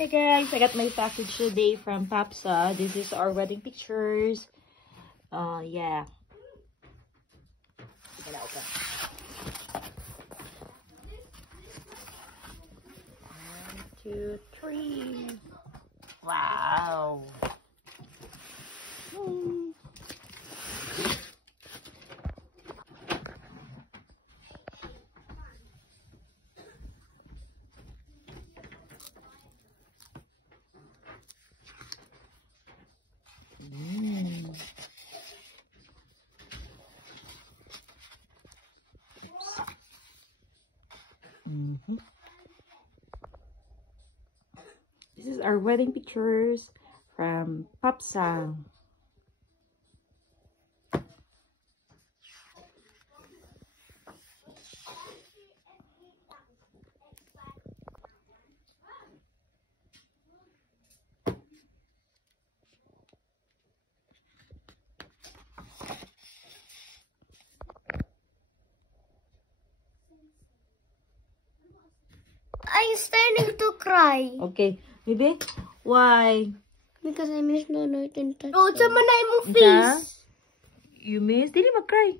Hey guys, I got my package today from Papsa. This is our wedding pictures. Yeah. Sige na, open. 1, 2, 3. Wow. This is our wedding pictures from Papsa. I'm starting to cry. Okay, maybe? Why? Because I miss Nonoy Tinta. Oh, sama na yung Isa? face. You miss? Dili mag-cry.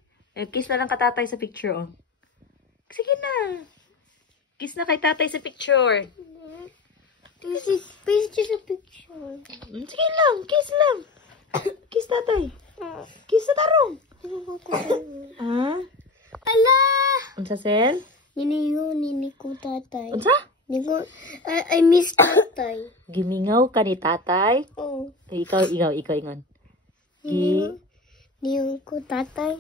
Kiss na lang ka tatay sa picture, oh. Sige na. Kiss na kay tatay sa picture. This is just a picture. Sige lang, kiss lang. Kiss tatay. Kiss sa tarong. Ha? Ala! Unsa sel? Nini ko tatay. Unsa? I miss tatay. Gimingaw ka ni tatay? Oh. Ikaw ingon. Nini ko tatay.